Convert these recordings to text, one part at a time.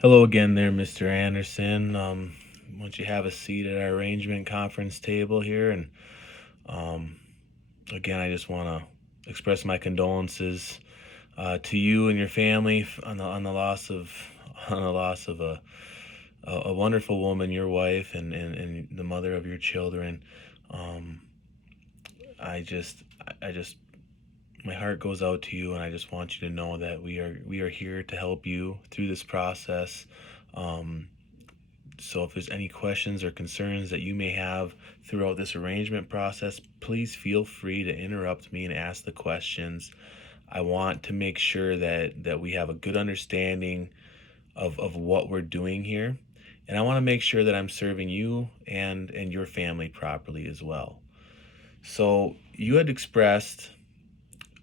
Hello again there, Mr. Anderson. Why don't you have a seat at our arrangement conference table here? And um, again, I just want to express my condolences to you and your family on the loss of a wonderful woman, your wife, and the mother of your children. Um, I just my heart goes out to you, and I just want you to know that we are here to help you through this process. Um, So if there's any questions or concerns that you may have throughout this arrangement process, please feel free to interrupt me and ask the questions. I want to make sure that we have a good understanding of what we're doing here. And I want to make sure that I'm serving you and your family properly as well. So you had expressed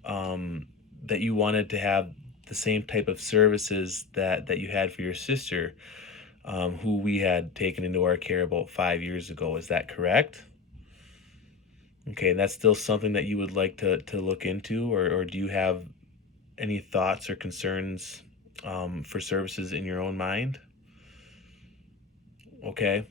that you wanted to have the same type of services that you had for your sister, who we had taken into our care about 5 years ago. Is that correct? Okay, and that's still something that you would like to look into, or do you have any thoughts or concerns for services in your own mind? Okay,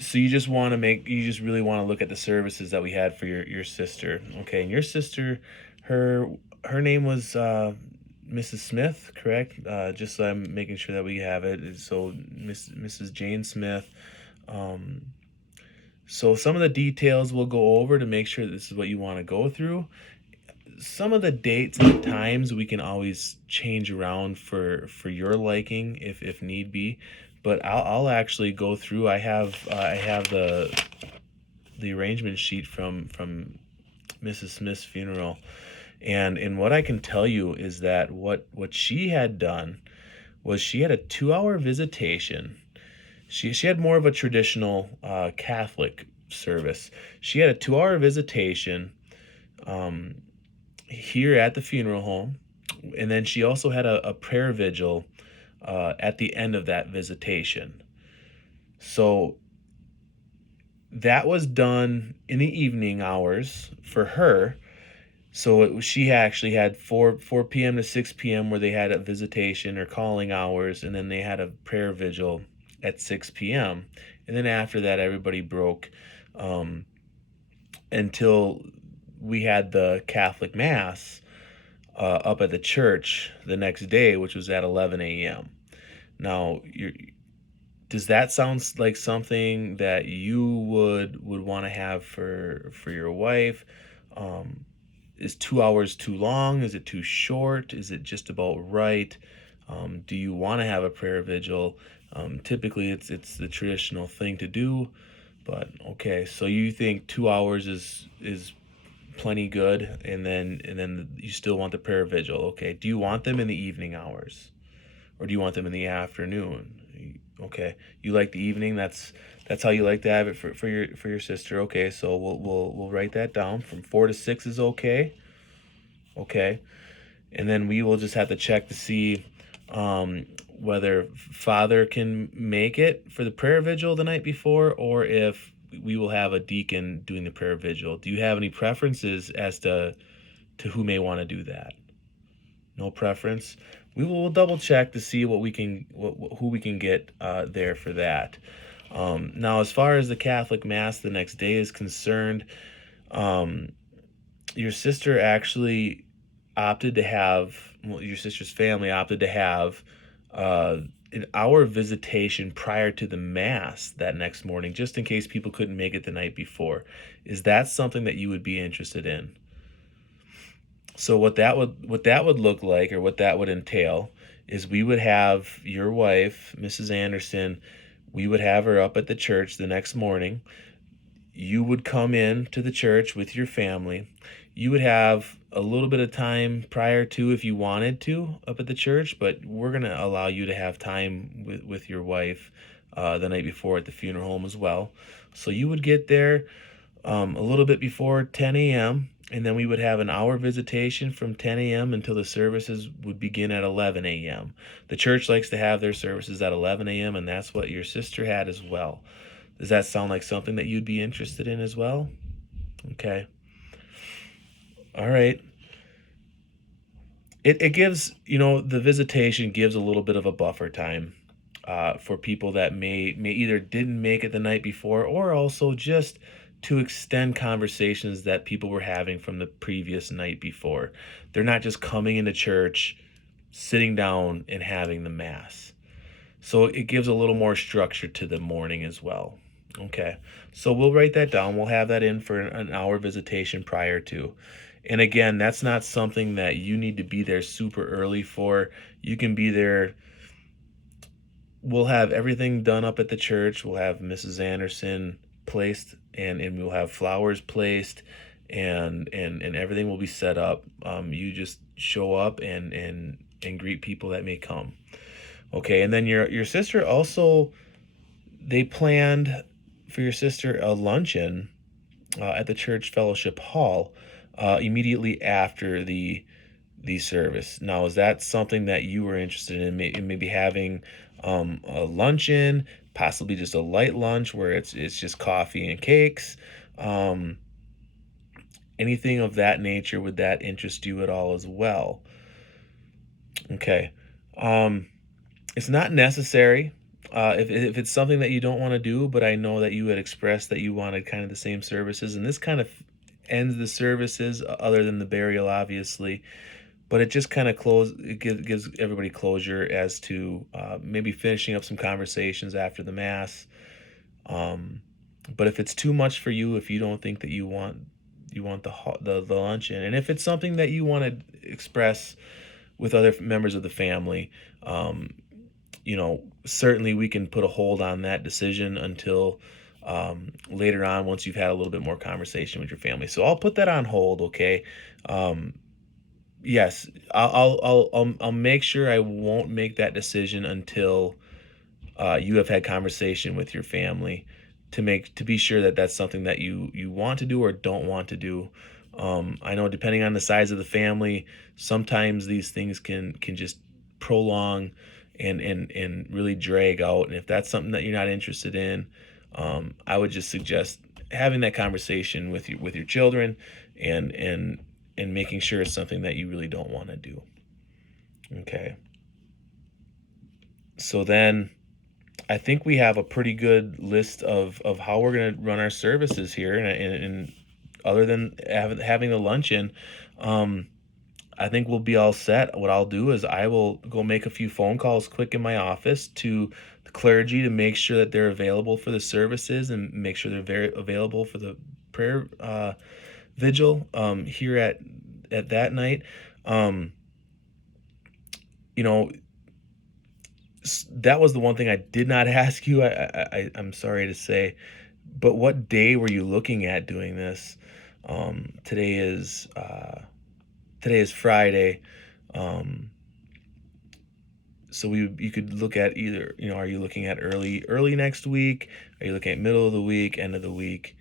so you just really want to look at the services that we had for your sister. Okay, and your sister, her her name was Mrs. Smith, correct? Just so I'm making sure that we have it. So Mrs. Jane Smith. Um, so some of the details we'll go over to make sure this is what you want to go through. Some of the dates and the times we can always change around for your liking if need be. But I'll actually go through. I have the arrangement sheet from Mrs. Smith's funeral, and what I can tell you is that what she had done was she had a 2 hour visitation. She had more of a traditional Catholic service. She had a 2 hour visitation um, here at the funeral home, and then she also had a prayer vigil at the end of that visitation. So that was done in the evening hours for her. So she actually had 4 p.m. to 6 p.m. where they had a visitation or calling hours, and then they had a prayer vigil at 6 p.m. And then after that, everybody broke um, until we had the Catholic Mass up at the church the next day, which was at 11 a.m. Now, does that sound like something that you would want to have for your wife? Um, is 2 hours too long? Is it too short? Is it just about right? Do you want to have a prayer vigil? Typically, it's the traditional thing to do, but okay. So you think 2 hours is plenty good, and then you still want the prayer vigil? Okay. Do you want them in the evening hours, or do you want them in the afternoon? Okay, you like the evening. That's how you like to have it for your sister. Okay, so we'll write that down. From 4 to 6 is okay. Okay, and then we will just have to check to see whether father can make it for the prayer vigil the night before, or if we will have a deacon doing the prayer vigil. Do you have any preferences as to who may want to do that? No preference. We'll double check to see who we can get there for that. Now, as far as the Catholic Mass the next day is concerned, um, your sister actually opted to have, well, your sister's family opted to have uh, an hour visitation prior to the Mass that next morning, just in case people couldn't make it the night before. Is that something that you would be interested in? So what that would look like, or what that would entail, is we would have your wife, Mrs. Anderson, we would have her up at the church the next morning. You would come in to the church with your family. You would have a little bit of time prior to, if you wanted to, up at the church, but we're going to allow you to have time with your wife the night before at the funeral home as well. So you would get there a little bit before 10 a.m., and then we would have an hour visitation from 10 a.m. until the services would begin at 11 a.m. The church likes to have their services at 11 a.m., and that's what your sister had as well. Does that sound like something that you'd be interested in as well? Okay. All right. It gives, the visitation gives a little bit of a buffer time. for people that may either didn't make it the night before, or also just to extend conversations that people were having from the previous night before. They're not just coming into church, sitting down and having the mass. So it gives a little more structure to the morning as well. Okay, so we'll write that down. We'll have that in for an hour visitation prior to. And again, that's not something that you need to be there super early for. You can be there. We'll have everything done up at the church. We'll have Mrs. Anderson placed, and we'll have flowers placed, and everything will be set up. You just show up and greet people that may come. Okay, and then your sister also, they planned for your sister a luncheon at the church fellowship hall immediately after the service. Now, is that something that you were interested in? Maybe having a luncheon, possibly just a light lunch where it's just coffee and cakes, anything of that nature? Would that interest you at all as well? Okay. It's not necessary if it's something that you don't want to do, but I know that you had expressed that you wanted kind of the same services, and this kind of ends the services other than the burial, obviously. But it just kind of gives everybody closure as to maybe finishing up some conversations after the mass. But if it's too much for you, if you don't think that you want the luncheon, and if it's something that you want to express with other members of the family, certainly we can put a hold on that decision until later on, once you've had a little bit more conversation with your family. So I'll put that on hold. Okay. Yes, I'll make sure I won't make that decision until you have had conversation with your family to be sure that that's something that you want to do or don't want to do. I know depending on the size of the family, sometimes these things can just prolong and really drag out. And if that's something that you're not interested in, I would just suggest having that conversation with your children and making sure it's something that you really don't want to do. Okay. So then I think we have a pretty good list of how we're going to run our services here. And other than having the luncheon, I think we'll be all set. What I'll do is I will go make a few phone calls quick in my office to the clergy to make sure that they're available for the services and make sure they're very available for the prayer vigil here at that night. That was the one thing I did not ask you. I'm sorry to say, but what day were you looking at doing this? Today is Friday. So you could look at either, are you looking at early next week? Are you looking at middle of the week, end of the week?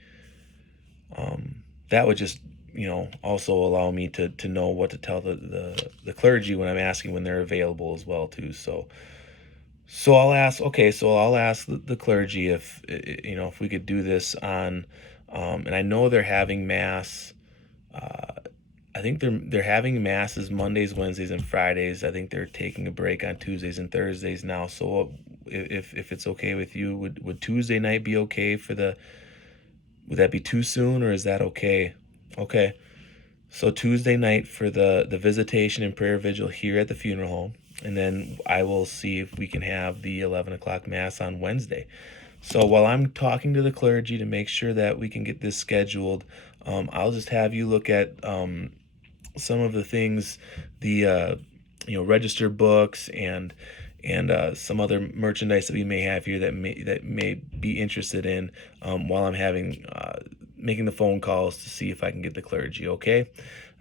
That would just, also allow me to know what to tell the clergy when I'm asking when they're available as well too. So I'll ask, the clergy if we could do this on, and I know they're having mass. I think they're having masses Mondays, Wednesdays, and Fridays. I think they're taking a break on Tuesdays and Thursdays now. So if it's okay with you, would Tuesday night be okay would that be too soon, or is that okay? Okay. So Tuesday night for the visitation and prayer vigil here at the funeral home. And then I will see if we can have the 11 o'clock mass on Wednesday. So while I'm talking to the clergy to make sure that we can get this scheduled, I'll just have you look at some of the things, the register books and some other merchandise that we may have here that may be interested in while I'm making the phone calls to see if I can get the clergy. Okay.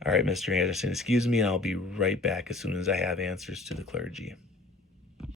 All right, Mr. Anderson, excuse me, and I'll be right back as soon as I have answers to the clergy.